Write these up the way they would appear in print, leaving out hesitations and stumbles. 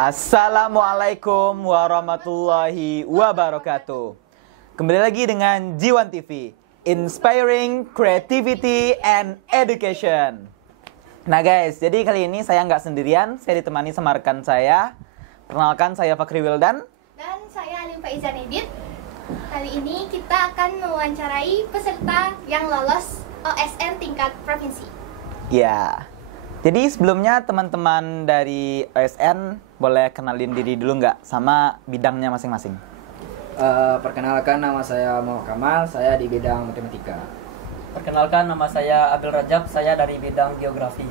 Assalamualaikum warahmatullahi wabarakatuh. Kembali lagi dengan Jiwan TV, Inspiring Creativity and Education. Nah guys, jadi kali ini saya nggak sendirian, saya ditemani sama rekan saya. Perkenalkan, saya Fakri Wildan. Dan saya Alim Faizan Edit. Kali ini kita akan mewawancarai peserta yang lolos OSN tingkat provinsi. Ya, jadi sebelumnya teman-teman dari OSN boleh kenalin diri dulu nggak sama bidangnya masing-masing? Perkenalkan, nama saya Muhammad Kamal, saya di bidang matematika. Perkenalkan, nama saya Abdul Rajab, saya dari bidang geografi.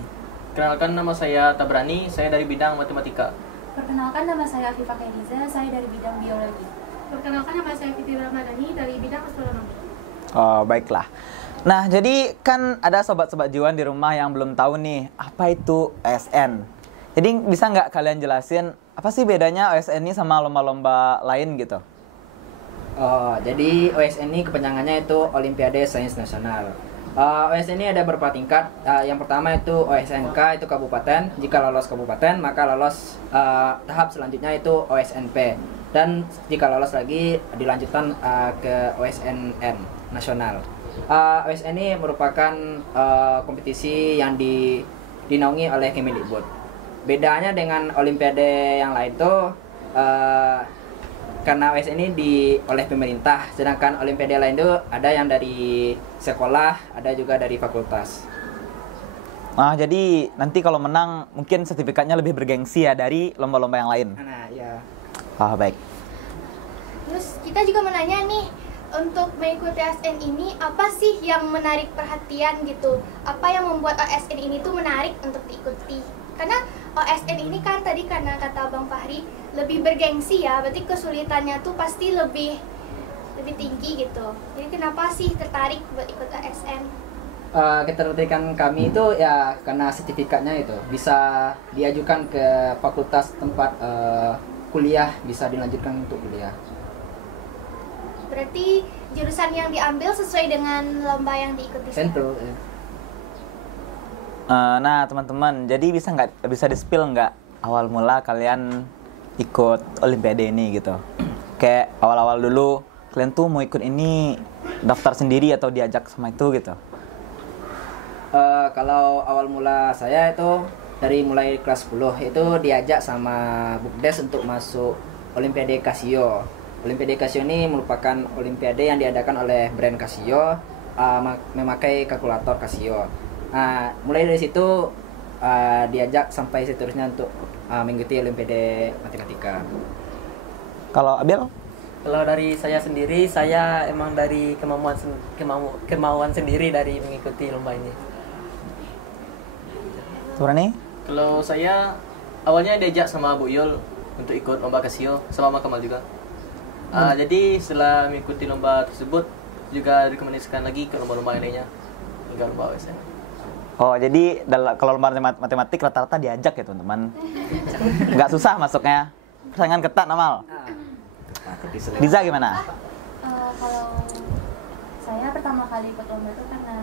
Perkenalkan, nama saya Tabrani, saya dari bidang matematika. Perkenalkan, nama saya Afifah Kairiza, saya dari bidang biologi. Perkenalkan, nama saya Fitri Ramadhani dari bidang astronomi. Oh, baiklah. Nah, jadi kan ada sobat-sobat Jiwan di rumah yang belum tahu nih, apa itu OSN. Jadi bisa nggak kalian jelasin, apa sih bedanya OSN ini sama lomba-lomba lain gitu? Jadi OSN ini kepanjangannya itu Olimpiade Sains Nasional. OSN ini ada beberapa tingkat. Yang pertama itu OSNK, itu kabupaten. Jika lolos kabupaten, maka lolos tahap selanjutnya itu OSNP. Dan jika lolos lagi, dilanjutkan ke OSNN nasional. OSN ini merupakan kompetisi yang dinaungi oleh Kemendikbud. Bedanya dengan Olimpiade yang lain itu karena OSN ini oleh pemerintah, sedangkan Olimpiade lain itu ada yang dari sekolah, ada juga dari fakultas. Nah, jadi nanti kalau menang mungkin sertifikatnya lebih bergengsi ya dari lomba-lomba yang lain. Nah, ya. Baik. Terus kita juga menanya nih, untuk mengikuti OSN ini apa sih yang menarik perhatian gitu? Apa yang membuat OSN ini tuh menarik untuk diikuti? Karena OSN ini kan tadi karena kata Bang Fahri lebih bergengsi ya, berarti kesulitannya tuh pasti lebih tinggi gitu. Jadi kenapa sih tertarik buat ikut OSN? Ketertarikan kami itu ya karena sertifikatnya itu bisa diajukan ke fakultas tempat kuliah, bisa dilanjutkan untuk kuliah. Berarti jurusan yang diambil sesuai dengan lomba yang diikuti. Tentu. Ya. Nah teman-teman, jadi bisa di-spill nggak awal mula kalian ikut Olimpiade ini gitu? Kayak awal-awal dulu kalian tuh mau ikut ini daftar sendiri atau diajak sama itu gitu? Kalau awal mula saya itu dari mulai kelas 10 itu diajak sama Bukdes untuk masuk Olimpiade Casio. Olimpiade Casio ini merupakan olimpiade yang diadakan oleh brand Casio, memakai kalkulator Casio. Nah, mulai dari situ diajak sampai seterusnya untuk mengikuti Olimpiade Matematika. Kalau Abil? Kalau dari saya sendiri, saya emang dari kemauan sendiri dari mengikuti lomba ini. Tabrani? Kalau saya awalnya diajak sama Bu Yul untuk ikut lomba Casio, sama Kamal juga. Jadi setelah mengikuti lomba tersebut juga direkomendasikan lagi ke lomba-lomba lainnya hingga lomba OSN. Oh, jadi kalau lomba matematik rata-rata diajak ya teman-teman. Nggak susah masuknya. Persaingan ketat, Amal. Diza gimana? Kalau saya pertama kali ikut lomba itu karena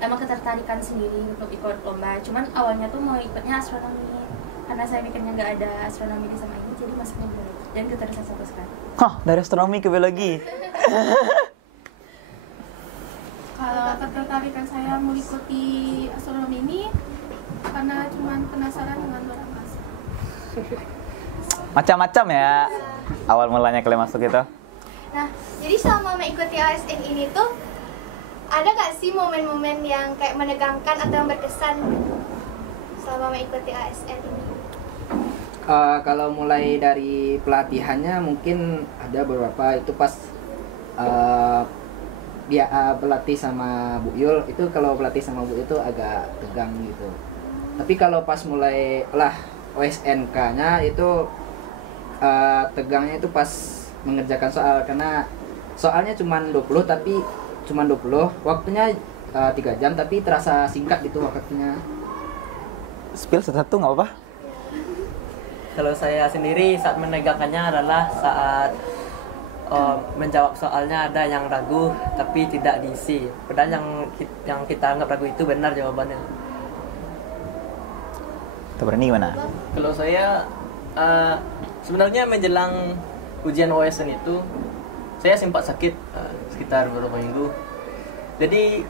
emang ketertarikan sendiri untuk ikut lomba. Cuman awalnya tuh mau ikutnya astronomi. Karena saya mikirnya nggak ada astronomi di sama ini, jadi masuknya biologi. Dan keterusan sampai sekarang. Dari astronomi ke biologi. Kalau ketertarikan saya mengikuti astronomi ini karena cuma penasaran dengan luar angkasa. Macam-macam ya awal mulanya kalian masuk itu. Nah, jadi selama mengikuti OSN ini tuh ada gak sih momen-momen yang kayak menegangkan atau yang berkesan selama mengikuti OSN ini? Kalau mulai dari pelatihannya mungkin ada beberapa itu pas dia pelatih sama Bu Yul itu, kalau pelatih sama Bu itu agak tegang gitu. Tapi kalau pas mulai OSNK-nya itu tegangnya itu pas mengerjakan soal, karena soalnya cuma 20 tapi cuma 20, waktunya 3 jam tapi terasa singkat gitu waktunya. Spill satu nggak apa-apa? Kalau saya sendiri saat menegakkannya adalah saat menjawab soalnya ada yang ragu tapi tidak diisi. Padahal yang kita anggap ragu itu benar jawabannya. Tabrani gimana? Kalau saya sebenarnya menjelang ujian OSN itu saya sempat sakit sekitar beberapa minggu. Jadi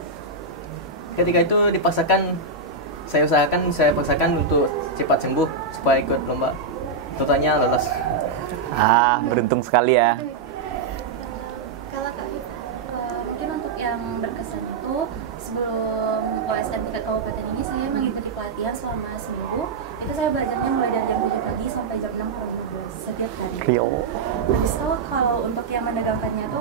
ketika itu saya paksakan untuk cepat sembuh supaya ikut lomba. Totalnya lolos. Beruntung sekali ya. Kalau Kak Vita? Mungkin untuk yang berkesan itu sebelum OSN tingkat kabupaten ini saya mengikuti pelatihan selama seminggu. Itu saya belajarnya mulai dari jam 7 pagi sampai jam 6 kurang lebih setiap hari. Habis itu kalau untuk yang menegangkannya itu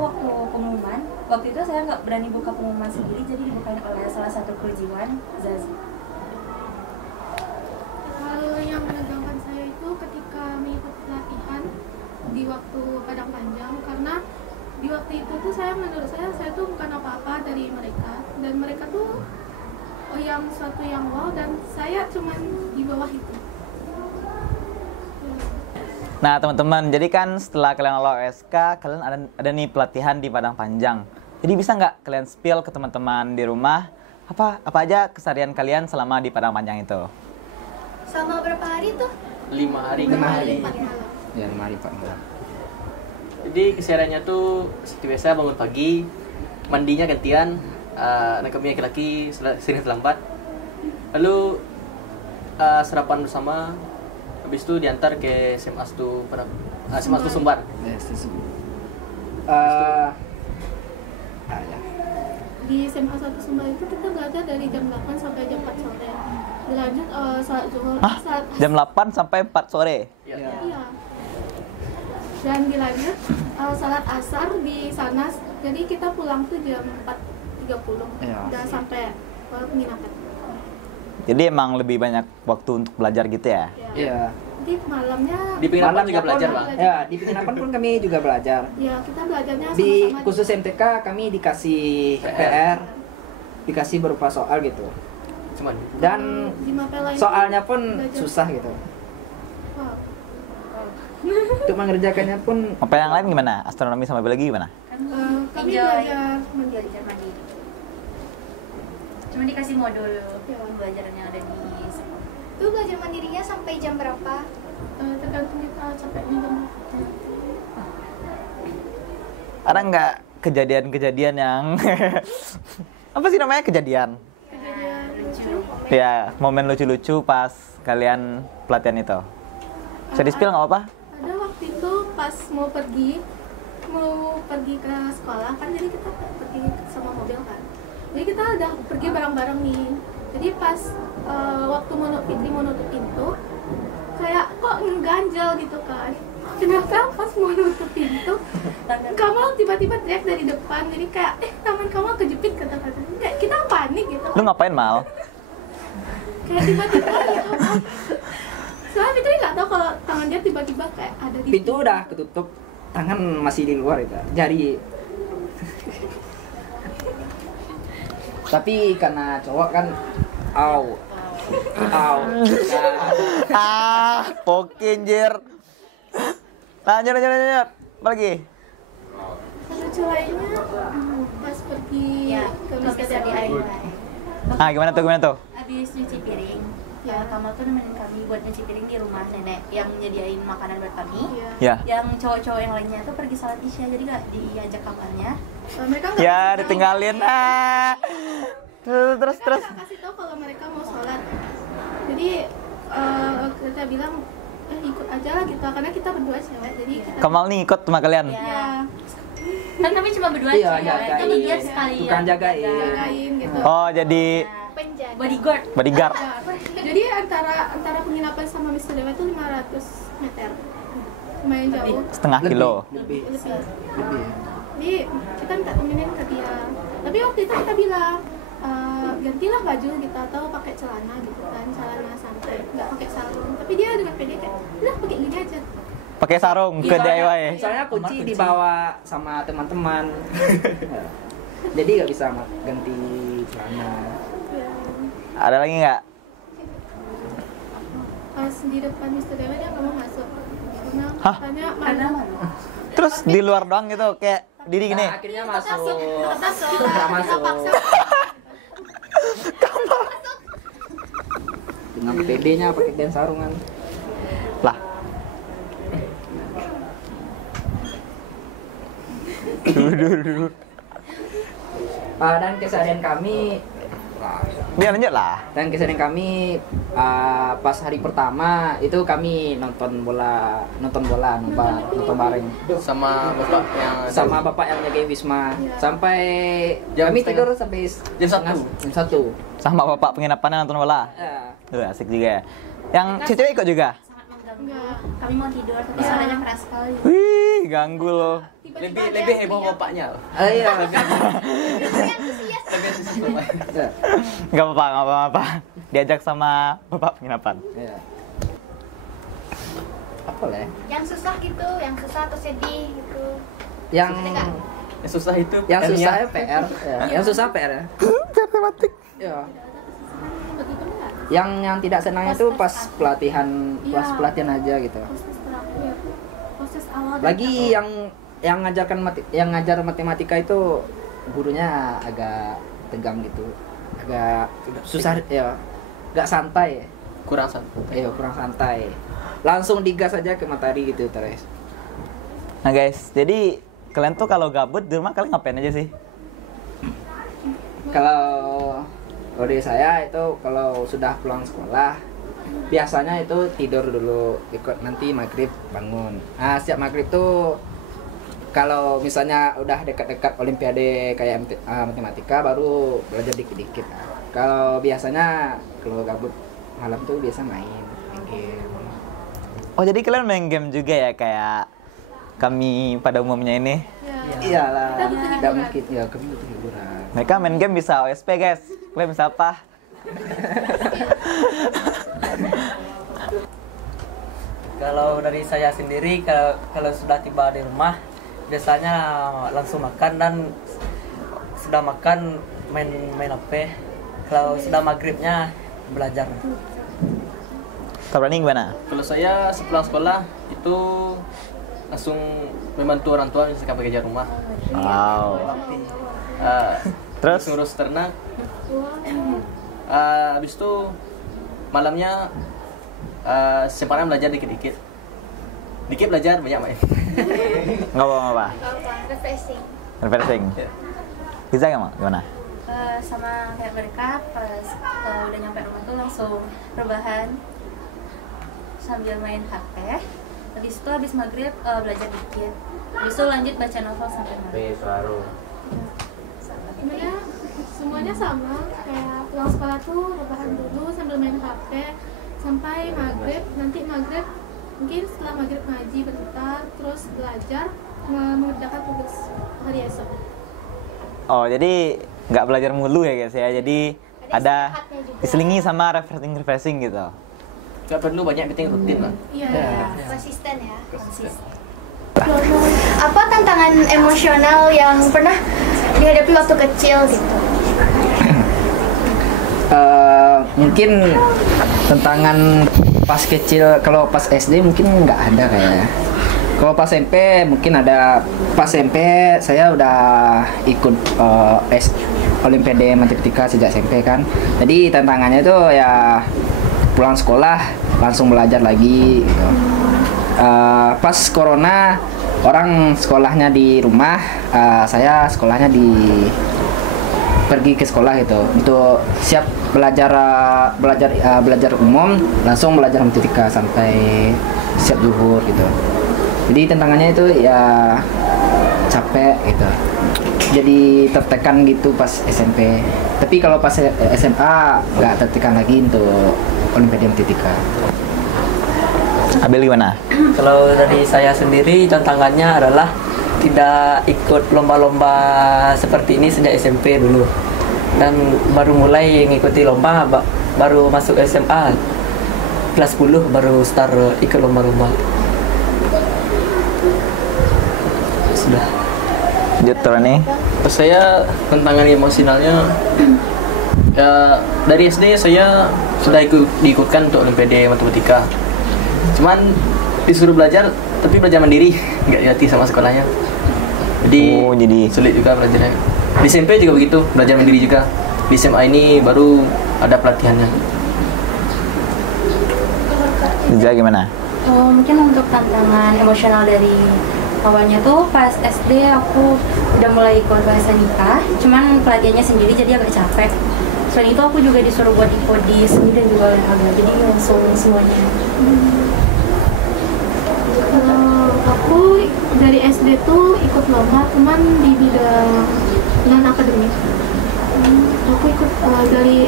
waktu itu saya nggak berani buka pengumuman sendiri, jadi dibukain oleh salah satu kerujuan Zazi. Kalau yang menegangkan saya itu ketika mengikuti pelatihan di waktu Padang Panjang, karena di waktu itu tuh menurut saya tuh bukan apa-apa dari mereka, dan mereka tuh yang suatu yang wow, dan saya cuman di bawah itu. Nah teman-teman, jadi kan setelah kalian lolos OSK, kalian ada nih pelatihan di Padang Panjang. Jadi bisa nggak kalian spill ke teman-teman di rumah apa aja keseharian kalian selama di Padang Panjang itu? Sama berapa hari tuh? 5 hari. 5 hari. 4 malam. Ya 5 hari 4 malam. Jadi kesehariannya tuh seperti biasa, bangun pagi, mandinya gantian, anak kami laki-laki sering terlambat. Lalu sarapan bersama, habis itu diantar ke SMA Stu Sumbar. Di SMA 1 Sumbar itu kita belajar dari jam 8 sampai jam 4 sore. Dilanjut salat zuhur. Jam 8 sampai 4 sore? Iya. Dan dilanjut salat asar di sana. Jadi kita pulang tuh jam 4.30. Dan sampai penginapan. Jadi emang lebih banyak waktu untuk belajar gitu ya? Iya. Jadi malamnya Di penginapan juga belajar, Bang. Ya, di penginapan pun kami juga belajar. ya kita belajarnya Di sama-sama. khusus MTK kami dikasih PR, dikasih berupa soal gitu. Cuman Dan di mapel lain soalnya pun belajar. susah gitu. Wow. Untuk mengerjakannya pun Apa yang lain gimana? Astronomi sama biologi gimana? Kami Enjoy. belajar mandiri. Belajar mandiri. Cuma dikasih modul pembelajaran yang ada di sekolah. Itu belajar mandirinya sampai jam berapa? Tergantung kita capeknya jam Ada nggak kejadian-kejadian yang apa sih namanya kejadian? lucu. Ya, momen lucu-lucu pas kalian pelatihan itu. Bisa di-spill nggak apa-apa? Ada waktu itu pas mau pergi ke sekolah kan, jadi kita pergi sama mobil kan. Jadi kita udah pergi bareng-bareng nih. Jadi pas waktu Fitri mau nutup pintu, kayak kok ngeganjel gitu kan. Kenapa pas mau nutup pintu, kamu tiba-tiba teriak dari depan. Jadi kayak tangan kamu kejepit kata-kata. Kayak kita panik gitu. Lu ngapain, Mal? Kayak tiba-tiba gitu. Soalnya Fitri nggak tahu kalau tangan dia tiba-tiba kayak ada di pintu udah ketutup, tangan masih di luar itu, jari. Tapi karena cowok kan, au. Pokinjir. Lanjut. Apa lagi? lucu lainnya pas pergi ke Kalau bisa di air. Gimana tuh? Habis nyuci piring, ya kamu tuh nemenin kami buat nyuci piring di rumah nenek yang nyediain makanan buat kami. Iya. Ya. Yang cowok-cowok yang lainnya tuh pergi salat isya, jadi gak diajak kamarnya. Mereka nggak Ya, kasih ditinggalin. Terus. tahu, mereka nggak kasih tahu kalau mereka mau sholat. Jadi kita bilang ikut aja lah gitu, karena kita berdua cewek, jadi kita Kamal nih ikut sama kalian. ya Kan kami cuma berdua Iya, cewek, jagain. itu dia sekali Bukan jagain. jagain gitu. Oh, jadi Penjaga. bodyguard. bodyguard. Ya, jadi antara penginapan sama Mister Dewa itu 500 meter, lumayan jauh. Setengah kilo. Lebih. Jadi kita minta temenin ke dia. Tapi waktu itu kita bilang gantilah baju gitu atau pakai celana gitu kan, celana santai, nggak pakai sarung. Tapi dia dengan pede kayak, udah pakai gini aja. Pakai sarung ke DIY. Soalnya kunci dibawa sama teman-teman. Jadi nggak bisa ganti celana. Ya. Ada lagi nggak? Pas di depan Mister Dewa dia nggak mau masuk karena Hah? katanya Karena malu. Terus di luar doang gitu kayak diri gini. Nah, akhirnya masuk. Masuk. Nggak masuk. Kita paksa. Jadi Dengan PD-nya pakai band sarungan. Lah. Duh. Dan keseharian kami Biar lanjut lah. Pas hari pertama itu kami nonton bareng sama bapak yang jagain Wisma sampai kami tidur sampai jam 1. Jam 1. Sama bapak penginapannya nonton bola. Tuh asik juga ya. Yang cewek ikut juga. Sangat mengganggu. Kami mau tidur tapi suaranya keras sekali. Wih, ganggu loh. Lebih heboh bapaknya. Iya. Gak apa-apa. Diajak sama bapak penginapan. Iya. Apa lah ya? Yang susah gitu, yang susah atau sedih gitu. Yang Yang susah itu. yang M-nya. susah ya PR. Ya. Yang susah PR ya. Matematik. Iya. Yang tidak senang itu pas pelatihan aja gitu. Proses terapi ya. Proses awal dan Lagi yang ngajar matematika itu gurunya agak tegang gitu, agak susah ya, agak santai, Kurang santai. kurang santai, langsung digas aja ke materi gitu terus. Nah guys, jadi kalian tuh kalau gabut di rumah kalian ngapain aja sih? Kalau dari saya itu kalau sudah pulang sekolah biasanya itu tidur dulu, ikut nanti maghrib bangun. Nah setiap maghrib tuh kalau misalnya udah dekat-dekat olimpiade kayak matematika baru belajar dikit-dikit. Kalau biasanya kalau gabut malam tuh biasa main game. Oh jadi kalian main game juga ya kayak kami pada umumnya ini? Iyalah, Kita butuh nggak hiburan. mungkin ya kami butuh hiburan. Mereka main game bisa OSP guys. Kalian bisa apa? Kalau dari saya sendiri, kalau sudah tiba di rumah, biasanya langsung makan dan sudah makan main HP. Kalau sudah maghribnya belajar. Kalau ini gimana? Kalau saya sepulang sekolah itu langsung membantu orang tua misalkan pekerjaan rumah. Wow. Terus Terus? ngurus ternak. Habis itu malamnya sempatnya belajar dikit-dikit. Dikit belajar, banyak main. Nggak apa-apa. refreshing. Refreshing. Ya. Bisa nggak, Mak? Gimana? Sama kayak mereka pas udah nyampe rumah tuh langsung rebahan sambil main HP. Habis maghrib belajar dikit. Habis itu lanjut baca novel sampai malam. sebenarnya semuanya sama, kayak pulang sekolah tuh rebahan dulu sambil main HP sampai maghrib. Nanti maghrib mungkin setelah maghrib ngaji bentar, terus belajar mengerjakan tugas hari esok. Oh jadi nggak belajar mulu ya guys ya. Jadi ada istirahatnya juga. diselingi sama refreshing gitu. Gak perlu banyak penting rutin lah. Iya. Konsisten ya. Konsisten. Apa tantangan emosional yang pernah dihadapi waktu kecil gitu? Mungkin tantangan pas kecil, kalau pas SD mungkin nggak ada kayaknya. Kalau pas SMP mungkin ada. Pas SMP saya udah ikut Olimpiade Matematika sejak SMP kan. Jadi tantangannya itu ya pulang sekolah langsung belajar lagi gitu. Pas corona orang sekolahnya di rumah, saya sekolahnya pergi ke sekolah gitu untuk siap belajar umum, langsung belajar matematika sampai siap zuhur gitu. Jadi tantangannya itu ya capek gitu, jadi tertekan gitu pas SMP. Tapi kalau pas SMA nggak tertekan lagi untuk Olimpiade Matematika. Abel gimana? Kalau dari saya sendiri, tantangannya adalah tidak ikut lomba-lomba seperti ini sejak SMP dulu. Dan baru mulai mengikuti lomba, baru masuk SMA, kelas 10 baru start ikut lomba-lomba. Sudah. Jutro nih. Terus saya tantangan emosionalnya ya dari SD saya sudah diikutkan untuk Olimpiade Matematika. Cuman disuruh belajar tapi belajar mandiri, nggak dilatih sama sekolahnya. Jadi sulit juga belajarnya. Di SMP juga begitu, belajar mandiri juga. Di SMA ini baru ada pelatihannya. Liza gimana? Mungkin untuk tantangan emosional dari awalnya tuh pas SD aku udah mulai ikut bahasa nikah, cuman pelatihannya sendiri jadi agak capek. Selain itu aku juga disuruh buat ikut di seni dan juga olahraga, jadi langsung semuanya. Aku dari SD tuh ikut lomba, cuman di bidang non akademik. Aku ikut dari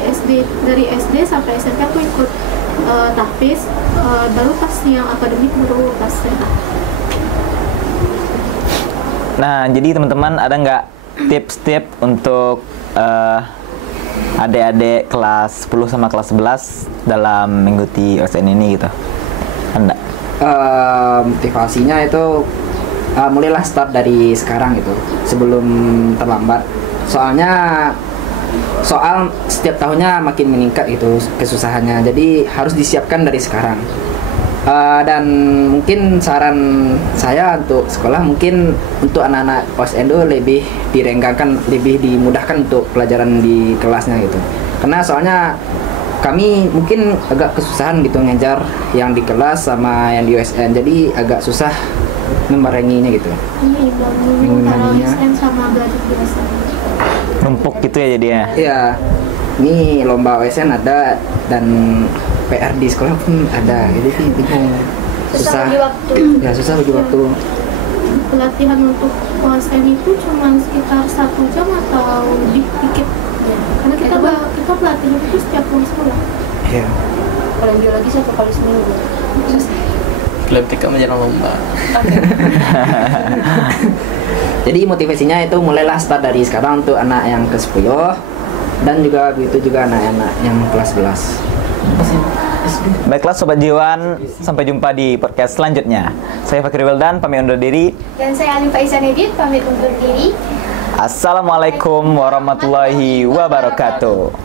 SD sampai SMP aku ikut tahfiz, baru pas yang akademik baru pas SMA. Nah, jadi teman-teman ada nggak tips-tips untuk adik-adik kelas 10 sama kelas 11 dalam mengikuti OSN ini gitu? Ada? Motivasinya itu mulailah start dari sekarang gitu, sebelum terlambat. Soal setiap tahunnya makin meningkat gitu kesusahannya, jadi harus disiapkan dari sekarang. Dan mungkin saran saya untuk sekolah, mungkin untuk anak-anak OSN itu lebih direnggangkan, lebih dimudahkan untuk pelajaran di kelasnya gitu. Karena soalnya kami mungkin agak kesusahan gitu ngejar yang di kelas sama yang di OSN, jadi agak susah membarenginya gitu. Antara OSN sama belajar biasa. Numpuk gitu ya jadinya? Iya, ini lomba OSN ada dan PR di sekolah pun ada, jadi bingung. Susah bagi waktu. Ya, susah bagi waktu. Pelatihan untuk OSN itu cuma sekitar 1 jam atau lebih dikit. Karena kita pelatihan itu setiap pulang sekolah. Iya. Kalau biologi 1 kali seminggu. Klub TK menjelang lomba. Jadi motivasinya itu mulailah start dari sekarang untuk anak yang ke 10 dan juga begitu juga anak-anak yang kelas 11. Baiklah Sobat Jiwan, sampai jumpa di podcast selanjutnya. Saya Fakri Wildan, pamit undur diri. Dan saya Alim Faisan Edit, pamit undur diri. Assalamualaikum warahmatullahi wabarakatuh.